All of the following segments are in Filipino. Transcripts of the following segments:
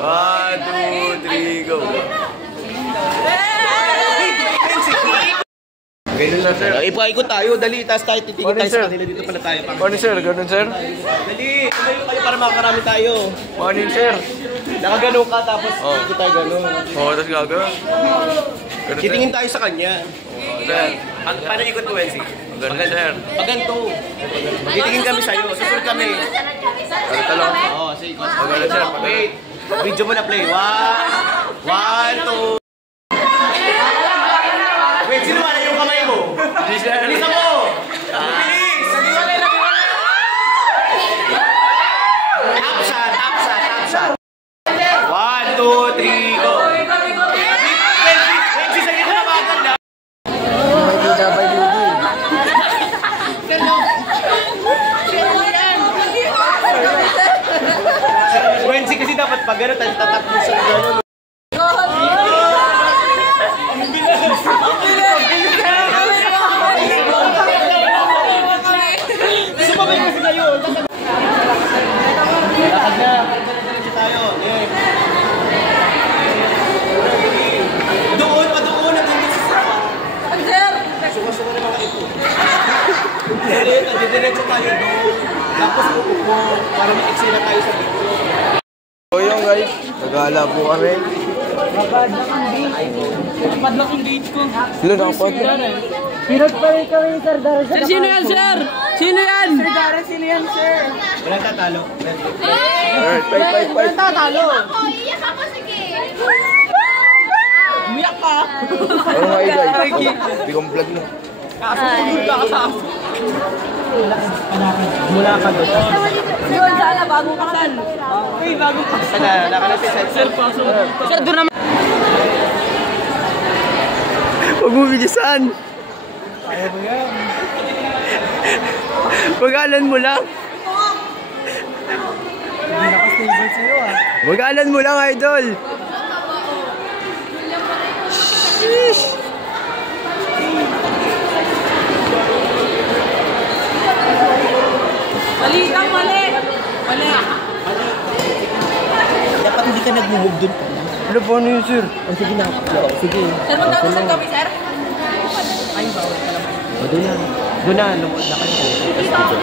1, 2, 3, go. Ganun na, sir. Ipaikot tayo, dali. Tapos tayo titingin tayo sa kanila. Dito pala tayo. Morning, sir. Ganun, sir. Dali, tumayo kayo para makakarami tayo. Morning, sir. Nakagano ka, tapos ikot tayo gano'n. Oo, tapos gagawin. Titingin tayo sa kanya. Sir. Paano ikot ko, Wensi? Ganun, sir. Pag ganito. Titingin kami sa'yo. Susunod kami. Talo. Oo, sige. Ganun, sir. Wait. Video mo na play. 1, 2. Wait, sino wala yung kamay mo? Bilisan mo! Bilis! Top shot, top shot, top shot. 1, 2, 3, go! Wensi, sa gito na maganda. Wensi kasi dapat pag gano'n, tatap mo sa gano'n. Suka-suka na mga ito. Diretso tayo doon. Tapos uupo para ma-exila tayo sa video. So yun guys, nagala po kami. Napadlock yung gate ko. Sila nakapadlock. Pinag pa rin kami, sir. Sir, sino yan, sir? Sino yan? Sir Darren, sino yan, sir? Walang tatalo. Alright, fight. Walang tatalo. Iyak ako, sige. Umiyak ka. Ano nga guys? Hindi kong vlog na. Mula ka doon. Yun, sana, bagong kasal. Uy, bagong kasal. Nakalasi sa Sir, pasok. Sir, doon naman. Huwag mo bilisan. Kaya mo yan. Magalan mo lang. Hindi naka-stable sa'yo ah. Magalan mo lang, idol. Sheesh. Mali kang mali. Mali. Dapat hindi ka nag-move doon. Ano po ano yun, sir? Oh, sige na. Sige. Sir, magkakasal kami, sir? Ayun ba? Doon na. Doon na. Lungkot na kayo.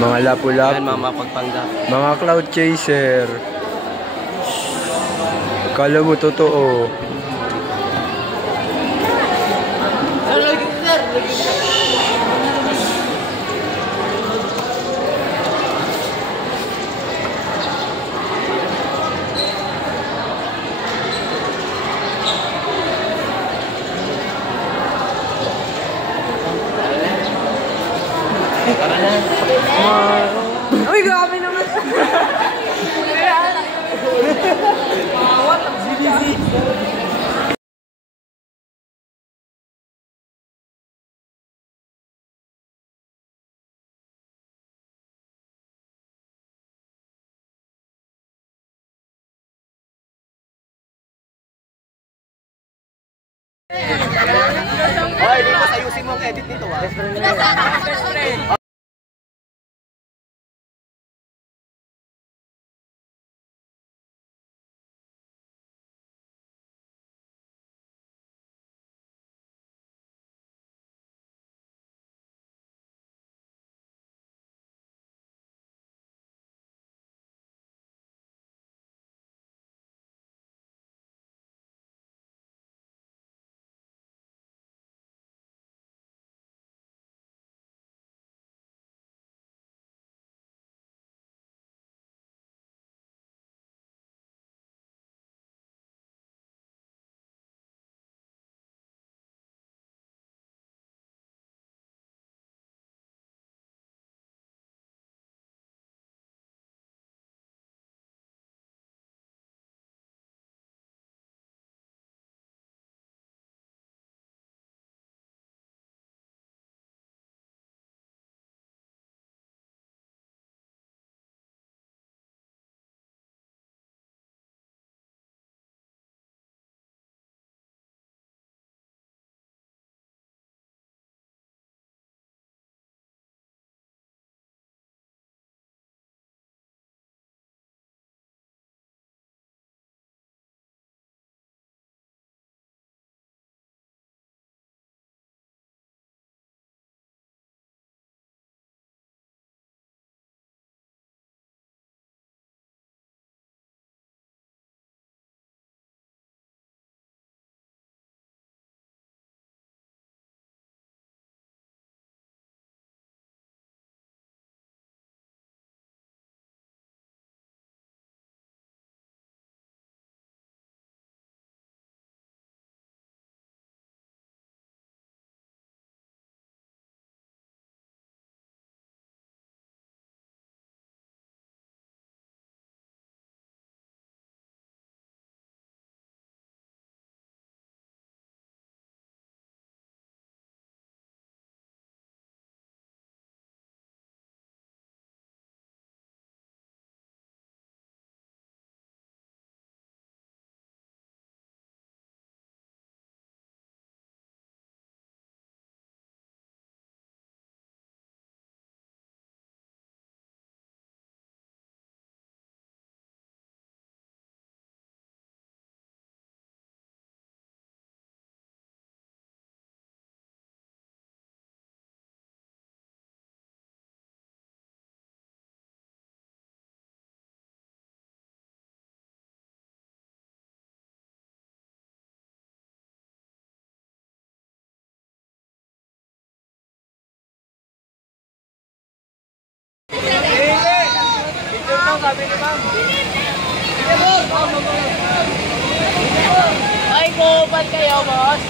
Mga lapu-lapu. Yan, mga mapagpanggap. Mga cloud chaser. Kala mo totoo. Sir, lagi, sir. Tara na. Uy, grabe naman. Hoy, dito ayusin mo ang edit nito ah. Best friend. ano sabi ni ma'am? Ay, kupat kayo, boss.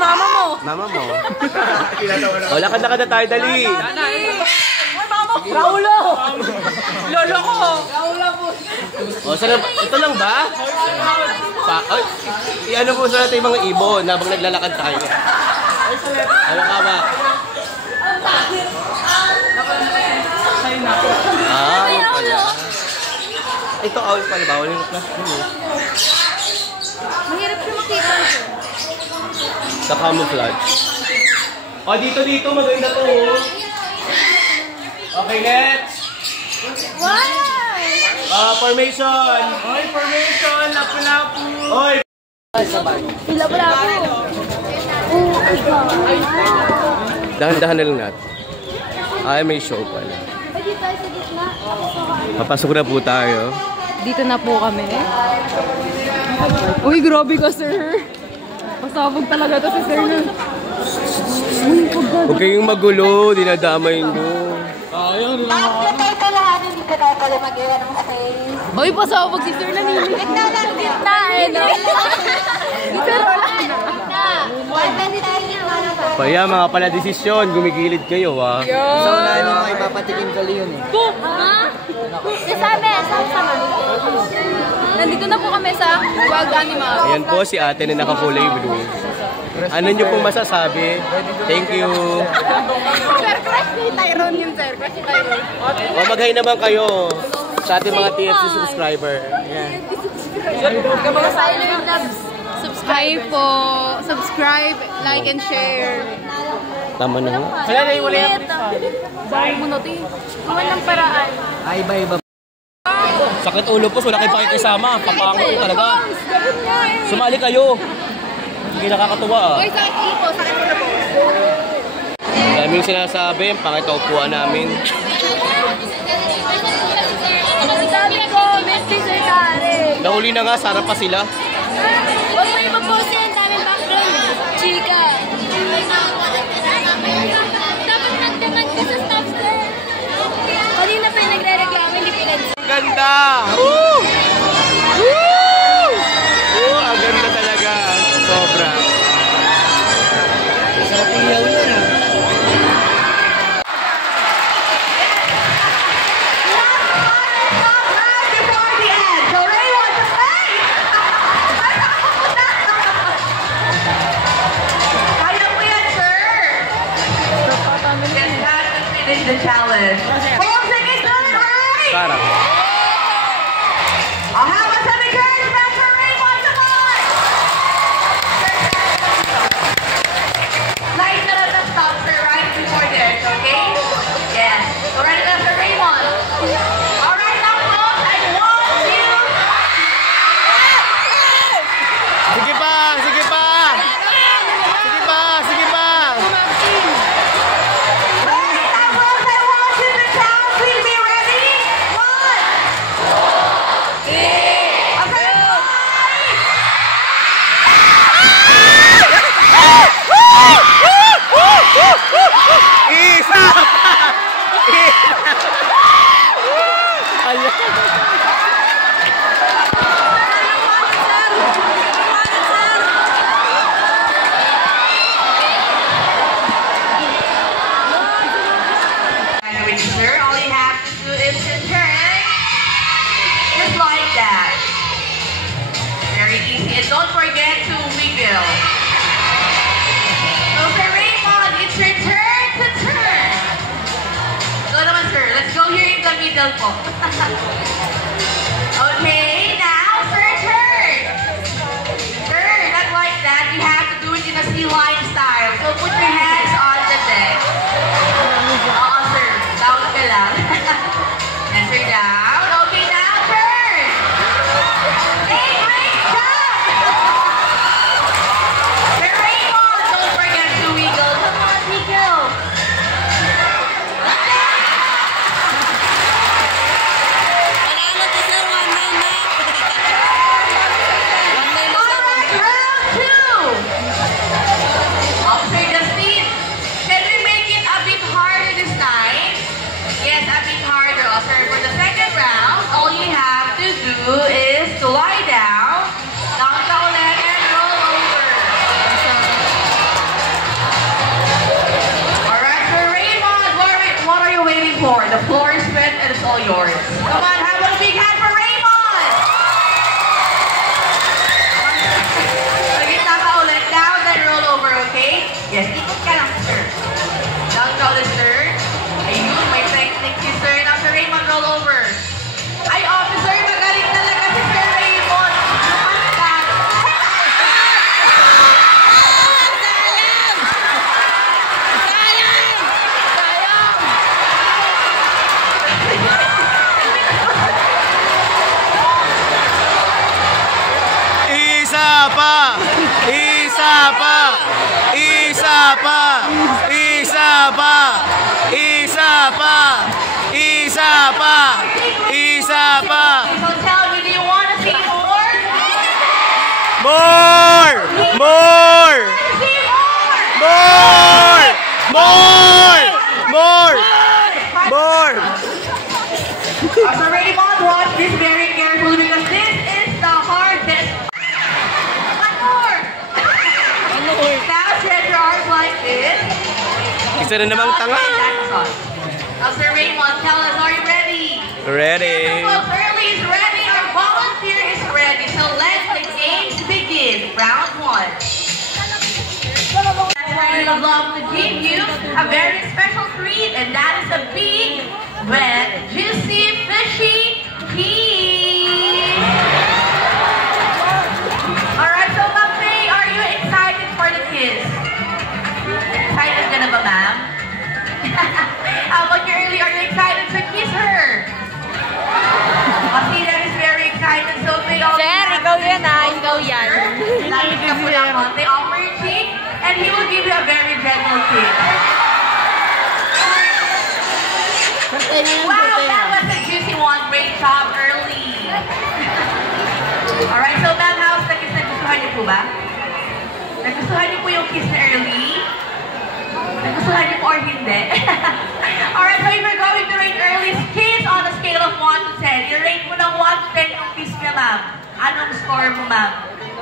Mama mo. Mama mo. Wala ka na tayo, dali. Raulo! Lolo ko! Raulo po. O, sana, ito lang ba? Ay, i-ano po sa natin yung mga ibon habang naglalakad tayo. Ano ka ba? Yun pala. Ito, awal pala. Bawal yung plastic. Mahirap siya makita. Sa camouflage. O, dito. Maganda to. Okay, next. Wow! Formation. Oy, formation! Lapu-lapu! Oy! Sila pala po. Oh, ikaw. Dahan-dahan na lang natin. Ay, may show pala. Pwede tayo sa gitna. Papasok na po tayo. Dito na po kami. Uy, grabe ka, sir. Pasabog talaga to si sir na. Huwag kayong magulo, dinadamay nyo. Bakit tayo ka lahat? Hindi ka tayo pala mag-iwan ng space. Uy, pasabog si sir na nini. Gitna lang, gitna eh, no? Gitna na. Basta di tayo ginawa pa. Kaya mga pala desisyon, gumigilid kayo ha. So, Unahin mo kayo, papatikim ka yun eh. Ha? Sasabi, sama. nandito na po kami sa Wild Animal. Ayan po si ate na nakakulay blue. Ano nyo pong masasabi? Thank you. Sir, crush ni Tyrone yun, sir. Crush ni Tyrone. O mag-hi naman kayo sa ating mga TFC subscriber. Ayan. Mga Tyler Loves. Subscribe po. Subscribe, like, and share. Tama na nga. Wala na yung wala yung bahay mo na ito. Gawa ng paraan. Ay, iba-iba. Sakit ulo po, wala kayo pakikisama. Papangko talaga. Sumali kayo. Hindi nakakatuwa ah. Uy, sakit ulo po. Sakit ulo po. Daming sinasabi, pangit ang upuan namin. Sabi ko, Miss Sir Karen. Nahuli na nga, sarap pa sila. Huwag mo ipapost yan, daming background. Chika. Dapat nagdamag ka sa Snapster. Kanina pa yung nagre-reklamo, hindi pinansin. Ganda! Woo! Woo! Woo! Ang ganda talaga. Sobra. Sarap iyaw yun ah. The challenge. 4 seconds. kanya. Sir, all you have to do is to turn just like that. Very easy. And don't forget to wiggle. So Sir Raymond, it's your turn to turn. Go naman, sir. Let's go here in the middle po. Okay, now sir, turn. Turn, not like that. You have to do it in a C-line style. So put your hands on the deck. Sir. Down ka lang. Yes, sir, down. Okay, now turn. Hey, great job! Sir Raymond, don't forget to wiggle. Come on, wiggle. Alright, round two. Officer Justin, can we make it a bit harder this time? Yes, a bit harder, officer. For the second round, all you have to do is to lie down, ka ulit, and roll over. Alright, Sir Raymond, what are you waiting for? The floor is wet and it's all yours. Come on, have a big hand for Raymond! Sige, ka ulit, down, then roll over, okay? Yes, ikot ka lang, sir. Down ka ulit, sir. Ayun, may technique si Sir. Now, Sir Raymond, roll over. Ay, officer, magaling talaga si Sir Raymond. Lumanta. Isa pa! Isa pa! Isa pa! Isa pa! Isa pa! Isa pa! Isa pa! So tell me, do you want to see more? More! More! See more! More! More! More! More! Sir Raymond, watch this very carefully because this is the hardest. One more! Now stretch your arms like this. Isa na namang tanga. Now, Sir Raymond, tell us, are you ready? Ready. Well, Early is ready, our volunteer is ready. So let the games begin. Round one. That's where we would love to give you a very special treat, and that is a big, wet, juicy, fishy kiss. Alright, so Ma'am Faye, are you excited for the kiss? Excited ka na ba, ma'am? How about you, Early? Are you excited to kiss her? Masina is very excited, so they all Sir, ikaw yan ikaw yan. Lapit ka po ng konti, offer your cheek, and he will give you a very gentle kiss. Wow, that was a juicy one. Great job, Early. Alright, so ma'am, how's the kiss? Nagustuhan niyo po ba? Nagustuhan niyo po yung kiss na Early? Nagustuhan niyo po or hindi? Alright, so if we're going to rate Early's kiss on a scale of 1 to 10, i-rate mo ng 1 to 10 yung kiss niya, ma'am. Anong score mo, ma'am?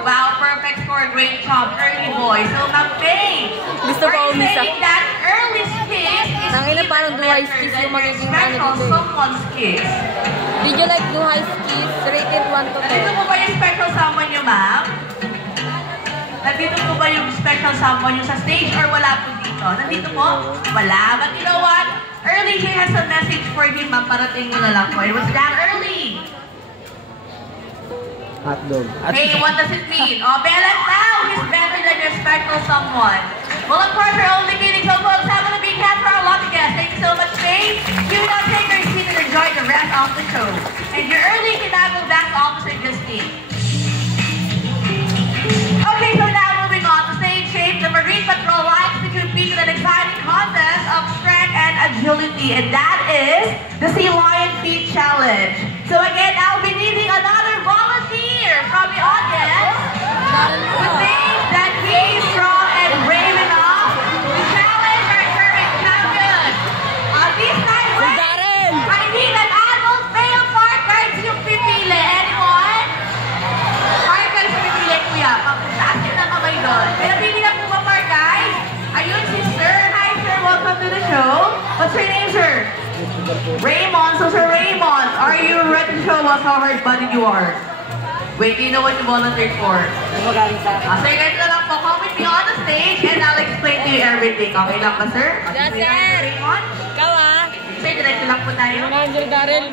Wow, perfect score. Great job, Early boy. So, Ma'am Faye, Gusto ko are you umisa. saying that Early's kiss is Tangina, parang even Duhai's better kiss than yung your magiging special ano dito eh. someone's kiss? Did you like Duhai's kiss? Rated 1 to Nandito 10. po ba yung special someone niyo, ma'am? Nandito po ba yung special someone niyo sa stage or wala po dito? Nandito po? Wala. But you know what? Early, he has a message for him, ma'am. Parating mo na lang po. It was that Early. Hotdog. Hey, what does it mean? Oh, balance now! He's better than your special someone. Well, of course, we're only kidding. So, folks, have a big hand for our lucky guest. Thank you so much, Faye. You now take your seat and enjoy the rest of the show. And your Early can now go back to Officer Justine. Okay, so now moving on to stage shape. The Marine Patrol likes to compete in an exciting contest of strength and agility, and that is the Sea Lion Feet Challenge. So again, I'll be needing another volunteer from the audience who thinks that he is strong and brave enough to challenge our current champion. This time, I need an adult male Raymond. So Sir Raymond, are you ready to show us how hard-bodied you are? Wait, do you know what you volunteered for? Sir, guys na lang po. Come with me on the stage and I'll explain to you everything. Okay lang ba, sir? Yes, Sir sir. Raymond? Ikaw ah. Sir, diretso lang po tayo. Angel Darrell.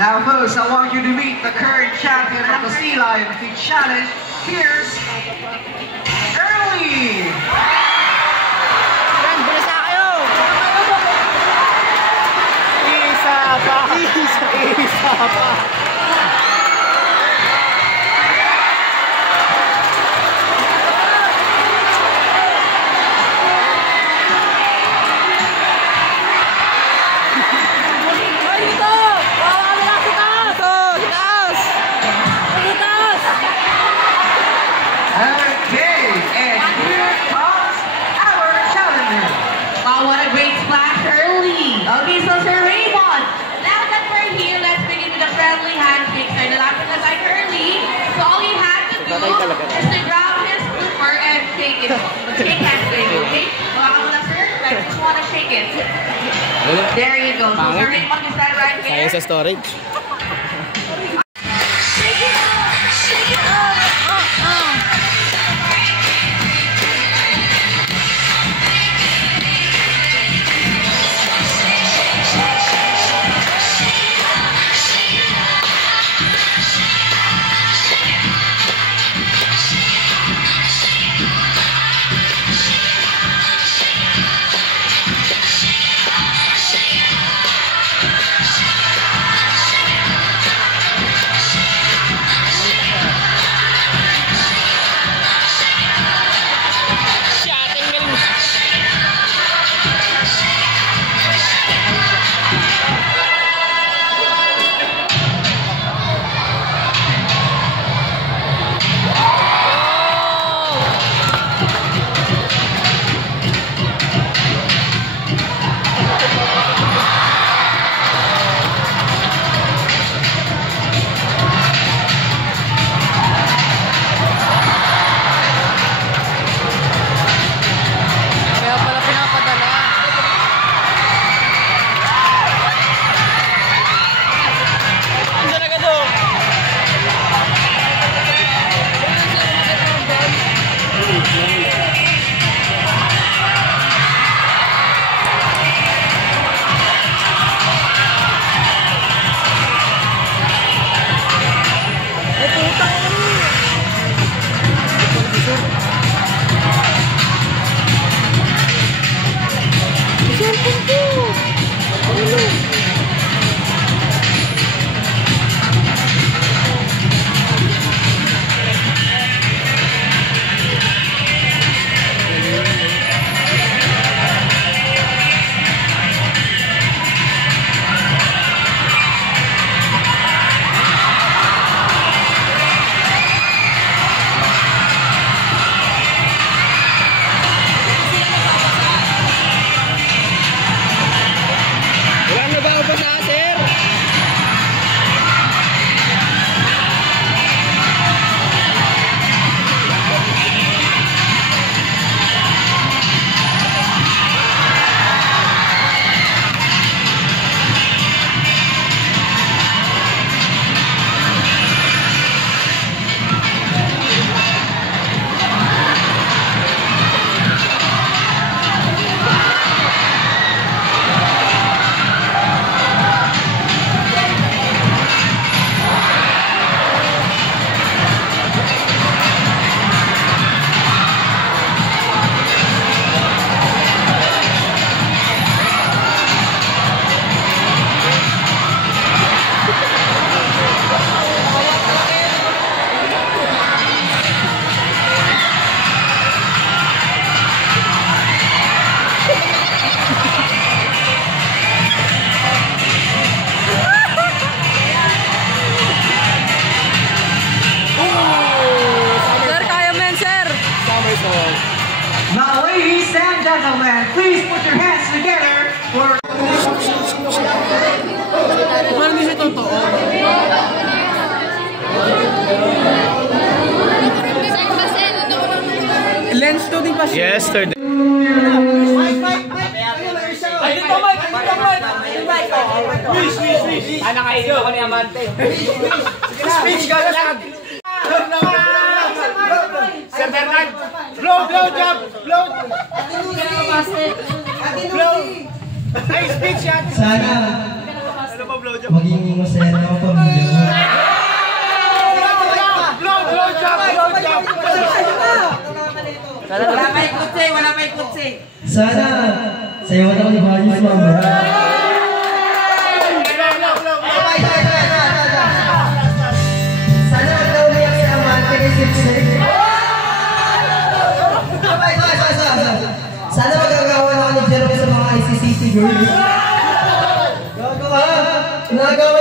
Now first, I want you to meet the current champion of the Sea Lion Feet Challenge. Here's Early! Friend, bilasa kayo. Isa pa. Ay, dito. Wawa kami lang sa taas. Sa taas. Sa taas. Okay, and here comes our challenger. Wow, what a great splash early. Okay, so Sir Raymond, now that we're here, let's begin with a friendly handshake. So, nalapit na tayo early. So, all you have to do is to grab his flipper and shake it. Shake hands with you, okay? Hawakan mo na, sir. I just wanna shake it. There you go. So, Sir Raymond, you stand right here. Kaya sa storage. Now, ladies and gentlemen, please put your hands together for... Lens to din pa siya. Yesterday. Ay, dito, Mike! Dito, Mike! Sana kainin ako ni Amante. Speech ka lang! Sir Bernard! Blow job! Blow! Ay, speech yan! Sana maging masaya na ang pamilya mo. Blow job! Wala pa ikutsi. Sana sayawan ako ni Marius mamaya. Sana magkauliyak si Amante kay Sipsip. Sana magagawa na ako ni Jerome sa mga ICCC girls. Gagawa! Nagawa